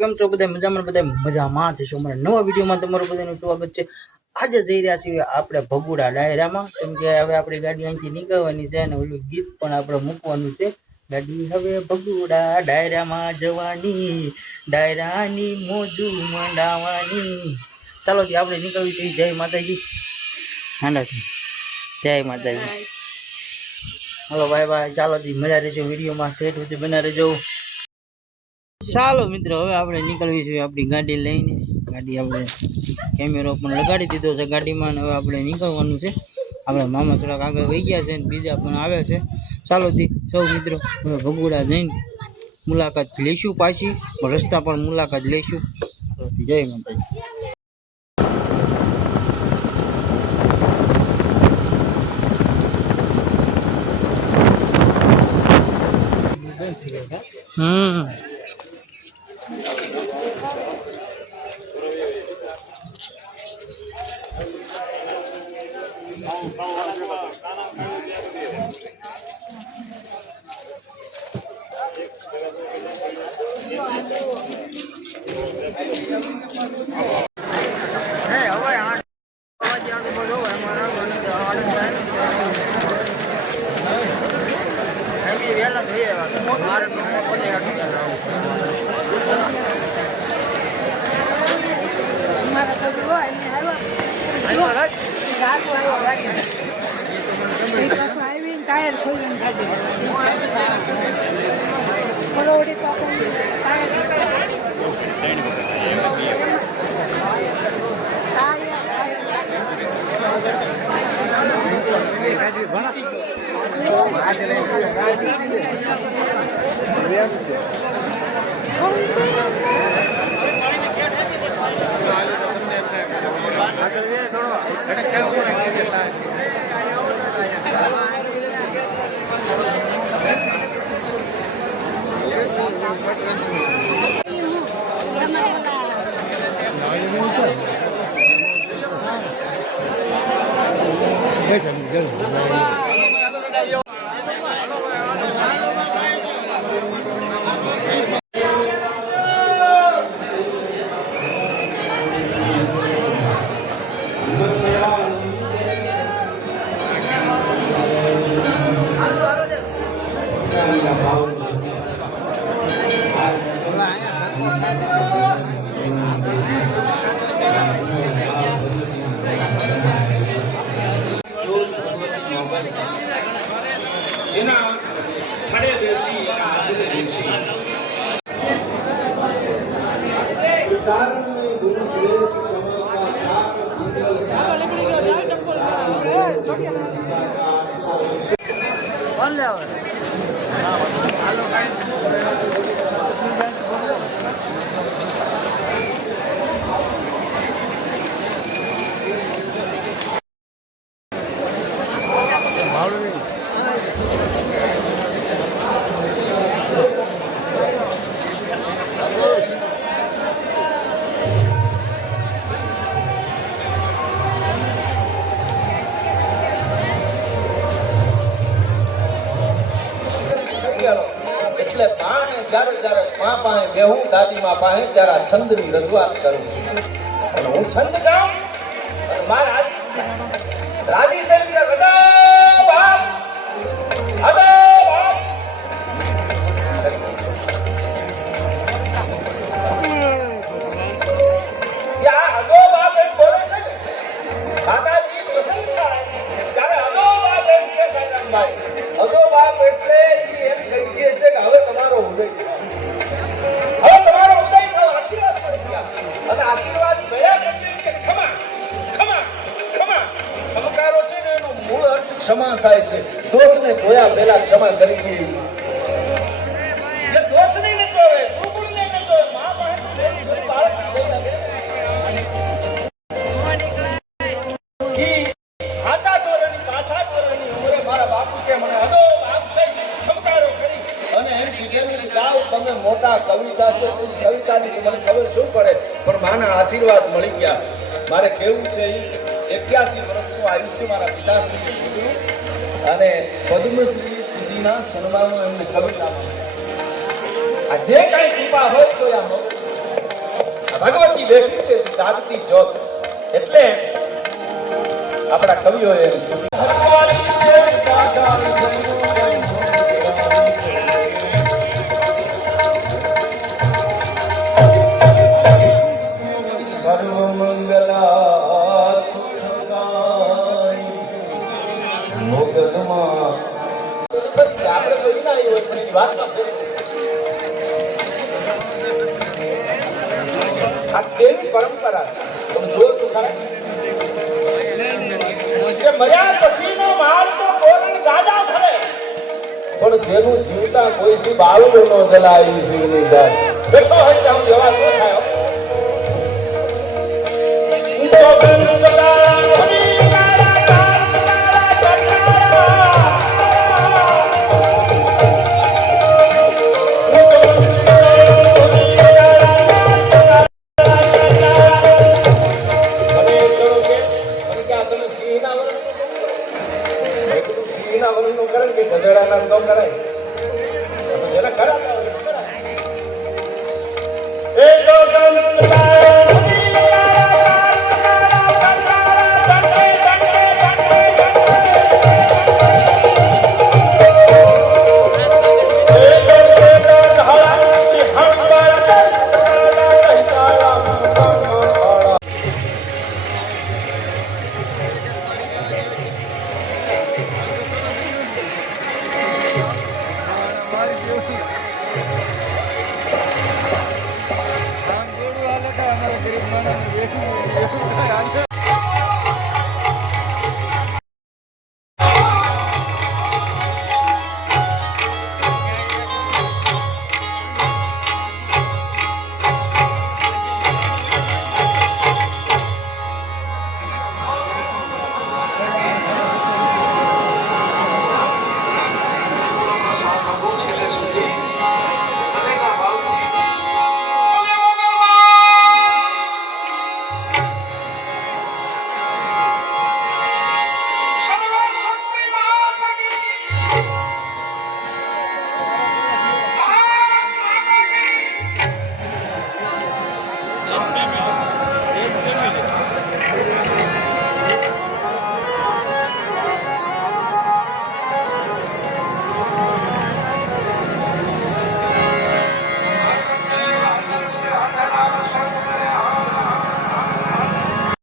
કેમ છો બધા મજામાં? બધા મજામાં થશો? અમારા નવા વિડીયોમાં તમારું બધાનું સ્વાગત છે। આજે જઈ રહ્યા છીએ આપણે ભગુડા ડાયરામાં, કેમ કે હવે આપણી ગાડી અહીંથી નીકળવાની છે અને ઓલું ગીત પણ આપણે મૂકવાનું છે। ગાડી હવે ભગુડા ડાયરામાં જવાની, ડાયરાની મોજુ મંડાવાની। ચાલો થી આપણે નીકળવી છીએ। જય માતાજી, હાંડાથી જય માતાજી। Hello bye bye. चालो जी मजा रहो वीडियो में, सेट होती बना रहो। चालो मित्रों हवे आपणे निकळवी छे आपणी गाड़ी लईने। गाड़ी आपणे केमेरो पण लगाड़ी दीधो छे गाड़ी में। हवे आपणे निकळवानुं छे। आपणे मामा थोड़ा आगे वही गया छे, बीजा पण आवे छे। चालो जी सौ मित्रों हवे भगुड़ा जईने मुलाकात लेशुं, पाછી रस्ता पर मुलाकात लेशुं। जय माताजी। टायर खोल खड़े बेसी आसरे बेसी चार में गुण श्रेष्ठ चमका चार भीतर साल कौन ले आवे हेलो गाइस એટલે પાને જ્યારે જ્યારે મા પાસે બેહું દાદી મા પાસે ત્યારે આ છંદની રજૂઆત કરું અને હું છંદ ગાઉં અને મારા રાજી થઈ ગયા ગદા બાપ અદા બાપ યા અદો બાપ એમ બોલે છે ને માતાજી પ્રસન્ન થાય ત્યારે અદો બાપ એમ કે સાજનભાઈ અદો બાપ એટલે એમ કહી દે છે કે હવે તમારો ઉદય હવે તમારો ઉદય થયો આશીર્વાદ મળી ગયા અને આશીર્વાદ ગયા પછી કે ખમા ખમા ખમા ખમકારો છે ને એનો મૂળ અર્થ ક્ષમા થાય છે। દોષને જોયા પહેલા ક્ષમા કરી દી જે દોષને ન જોવે ગુરુને ન જોવે મા પાસે બેની જોઈ બાળક જોયા દે કી હાચા ચોરની પાછા ચોરની ઉમરે મારા બાપુ કે મને અદો બાપ થઈ ખમકારો કરી અને એમ કીધેલું જાવ તમે મોટા કવિતા છો કવિતાની મને ખબર શું પડે પણ માના આશીર્વાદ મળી ગયા। મારે કેવું છે 81 વર્ષનું આયુષ્ય મારા પિતાશ્રીએ કીધું અને પદ્મશ્રી સુધીના સન્માનો એમને કવિતામાં આ જે કાંઈ કૃપા હોય તો આ ભગવતી બેઠી છે જાગતી જ્યોત એટલે આપણા કવિઓએ એની સ્તુતિ સર્વમંગલા સુખકારી મોગલમાં આપણે તો ઈ ના હોય પણ એની વાતમાં આ તેની પરંપરા છે તમે જો તો ખરા કે મર્યા પછીનો માલ તો કોરણ ગાડા ફરે પણ જેનું જીવતા કોઈથી બાવડો ન જલાય ઈ જીવની જાય બેઠો હોય તો આમ જવા શું થાય